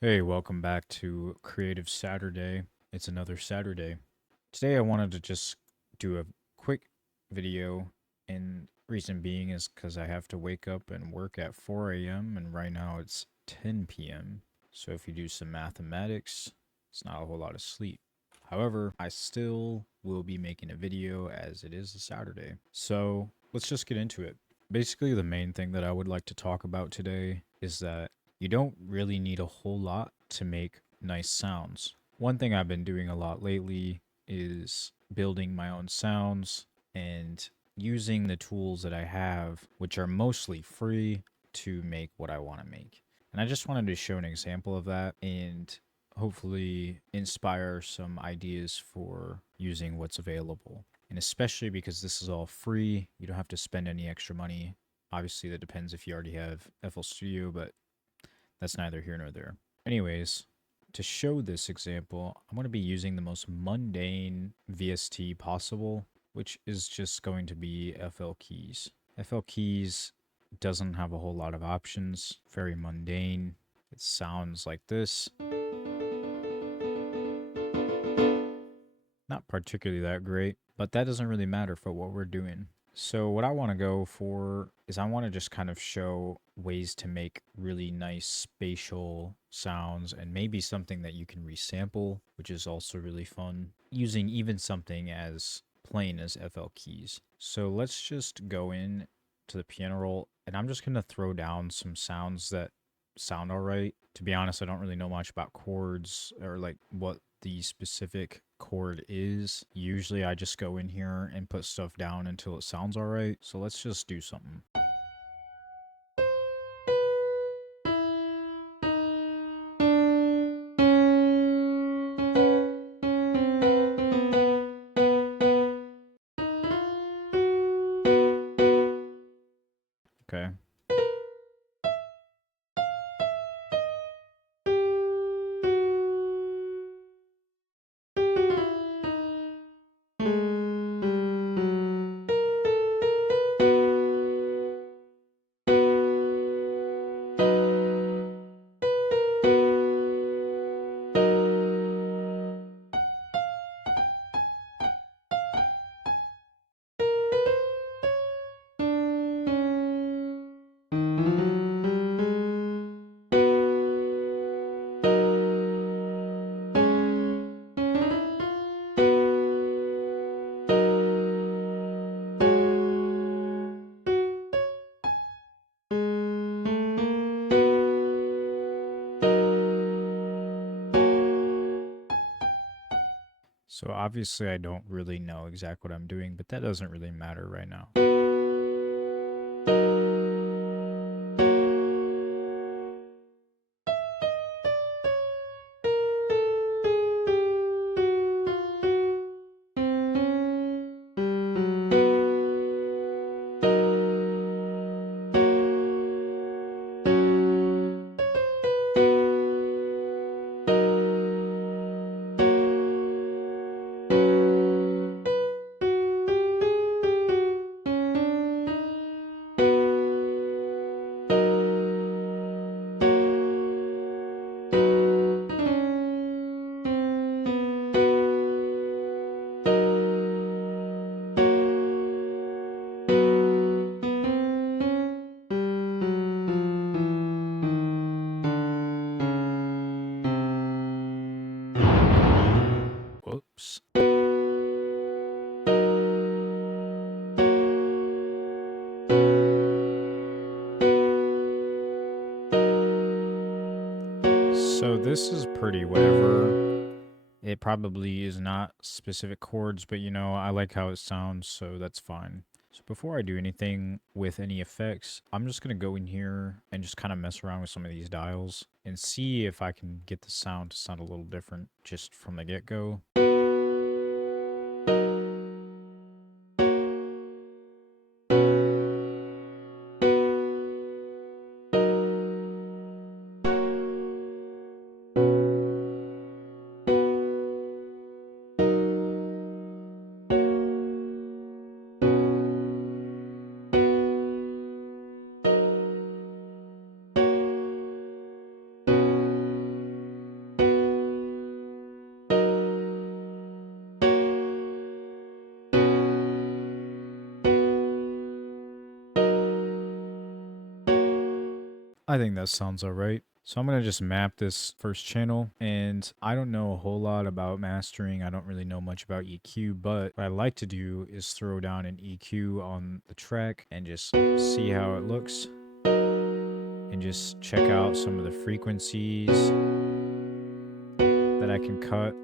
Hey, welcome back to Creative Saturday. It's another Saturday. Today I wanted to just do a quick video, and reason being is because I have to wake up and work at 4 a.m. and right now it's 10 p.m. So if you do some mathematics, it's not a whole lot of sleep. However, I still will be making a video as it is a Saturday. So let's just get into it. Basically, the main thing that I would like to talk about today is that you don't really need a whole lot to make nice sounds. One thing I've been doing a lot lately is building my own sounds and using the tools that I have, which are mostly free, to make what I want to make. And I just wanted to show an example of that and hopefully inspire some ideas for using what's available. And especially because this is all free, you don't have to spend any extra money. Obviously, that depends if you already have FL Studio, but that's neither here nor there. Anyways, to show this example, I'm going to be using the most mundane VST possible, which is just going to be FL Keys. FL Keys doesn't have a whole lot of options, very mundane. It sounds like this. Not particularly that great, but that doesn't really matter for what we're doing. So what I want to go for is I want to just kind of show ways to make really nice spatial sounds and maybe something that you can resample, which is also really fun, using even something as plain as FL keys. So let's just go in to the piano roll and I'm just going to throw down some sounds that sound all right. To be honest, I don't really know much about chords or like what the specific chord is. Usually I just go in here and put stuff down until it sounds all right. So let's just do something. Okay. So obviously I don't really know exactly what I'm doing, but that doesn't really matter right now. Whoops. So this is pretty whatever. It probably is not specific chords, but you know, I like how it sounds, so that's fine. So before I do anything with any effects, I'm just going to go in here and just kind of mess around with some of these dials and see if I can get the sound to sound a little different just from the get-go. I think that sounds alright. So I'm going to just map this first channel, and I don't know a whole lot about mastering. I don't really know much about EQ, but what I like to do is throw down an EQ on the track and just see how it looks, and just check out some of the frequencies that I can cut.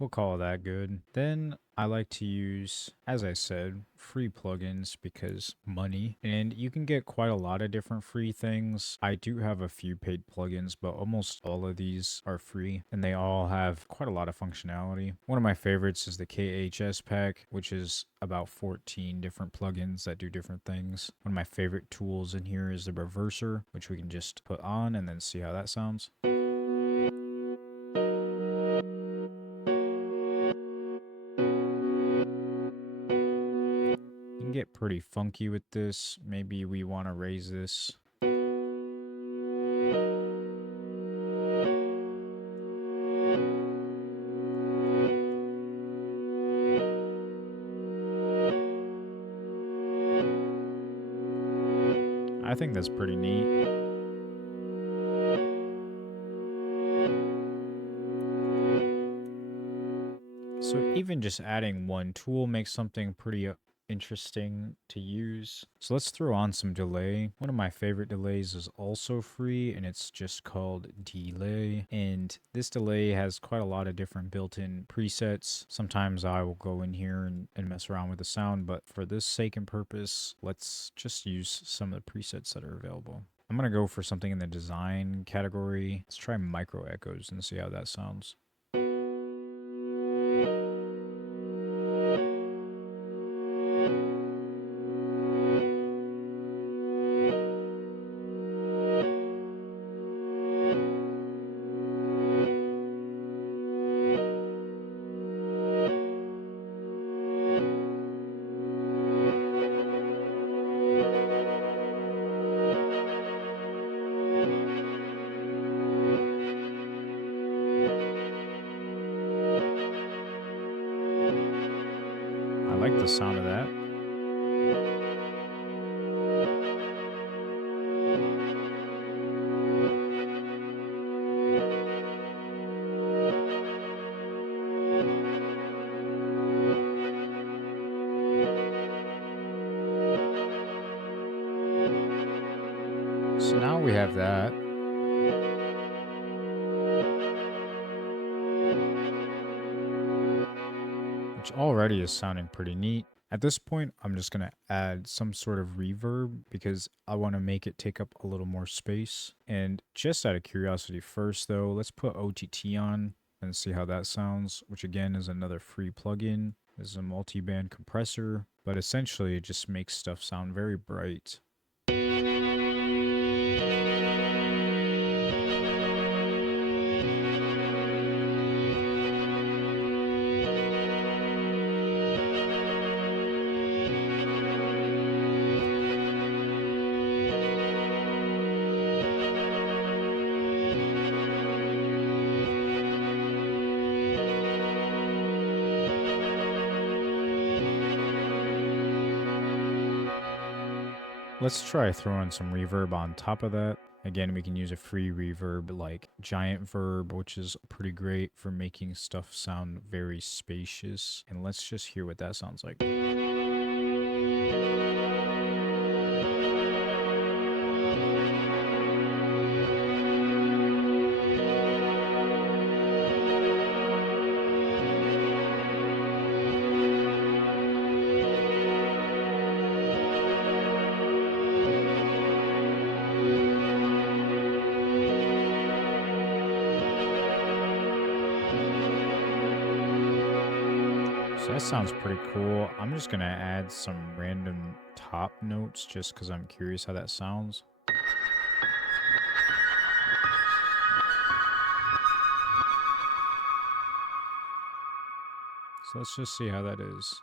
We'll call that good. Then I like to use, as I said, free plugins because money. And you can get quite a lot of different free things. I do have a few paid plugins, but almost all of these are free and they all have quite a lot of functionality. One of my favorites is the KHS pack, which is about 14 different plugins that do different things. One of my favorite tools in here is the reverser, which we can just put on and then see how that sounds. Get pretty funky with this. Maybe we want to raise this. I think that's pretty neat. So even just adding one tool makes something pretty interesting to use. So let's throw on some delay. One of my favorite delays is also free, and it's just called delay. And this delay has quite a lot of different built-in presets. Sometimes I will go in here and mess around with the sound, but for this sake and purpose, let's just use some of the presets that are available. I'm going to go for something in the design category. Let's try micro echoes and see how that sounds. I like the sound of that. So now we have that. Which already is sounding pretty neat. At this point, I'm just going to add some sort of reverb because I want to make it take up a little more space. And just out of curiosity first though, let's put OTT on and see how that sounds, which again is another free plugin. This is a multi-band compressor, but essentially it just makes stuff sound very bright. Let's try throwing some reverb on top of that. Again, we can use a free reverb like Giant Verb, which is pretty great for making stuff sound very spacious. And let's just hear what that sounds like. So that sounds pretty cool. I'm just gonna add some random top notes just because I'm curious how that sounds. So let's just see how that is.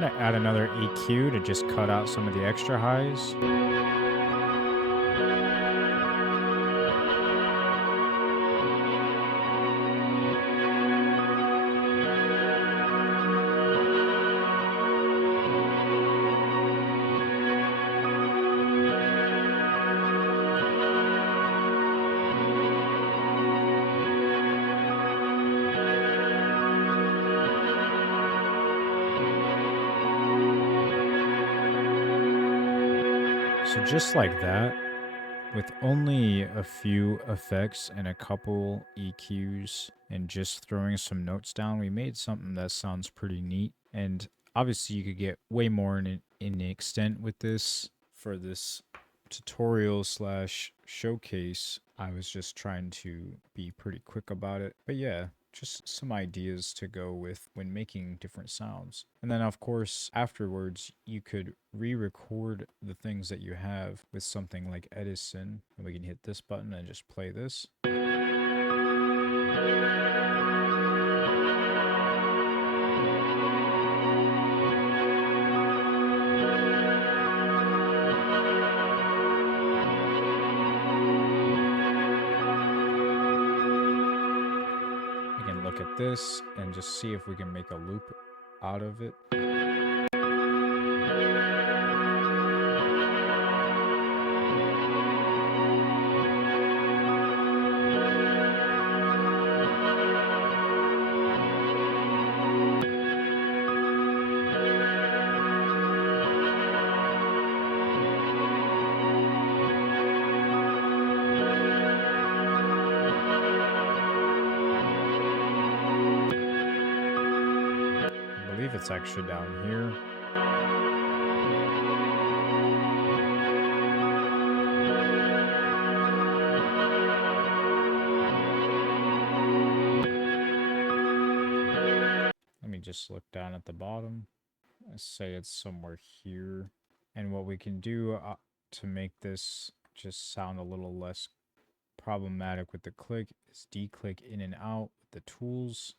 I'm gonna add another EQ to just cut out some of the extra highs. So just like that, with only a few effects and a couple EQs and just throwing some notes down, we made something that sounds pretty neat. And obviously you could get way more in the extent with this. For this tutorial slash showcase, I was just trying to be pretty quick about it. But yeah, just some ideas to go with when making different sounds. And then of course, afterwards, you could re-record the things that you have with something like Edison. And we can hit this button and just play this. We can look at this and just see if we can make a loop out of it. I believe it's actually down here. Let me just look down at the bottom. Let's say it's somewhere here. And what we can do to make this just sound a little less problematic with the click is declick in and out with the tools.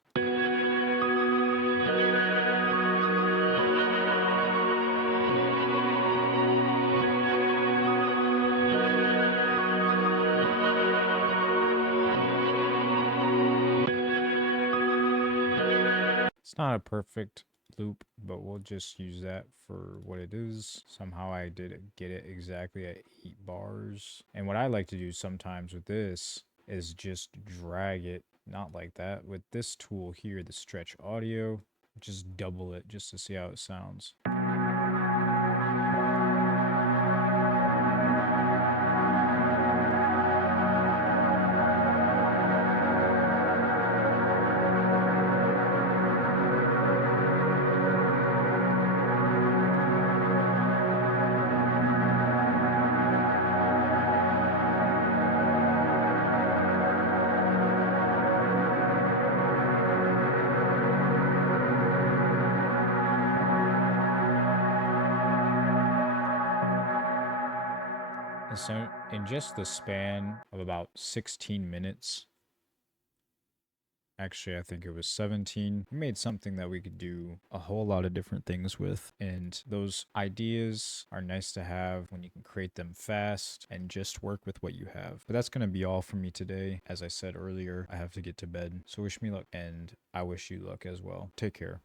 It's not a perfect loop, but we'll just use that for what it is. Somehow I did get it exactly at 8 bars. And what I like to do sometimes with this is just drag it, not like that. With this tool here, the stretch audio, just double it just to see how it sounds. And so in just the span of about 16 minutes, actually I think it was 17, we made something that we could do a whole lot of different things with. And those ideas are nice to have when you can create them fast and just work with what you have. But that's going to be all for me today. As I said earlier, I have to get to bed. So wish me luck, and I wish you luck as well. Take care.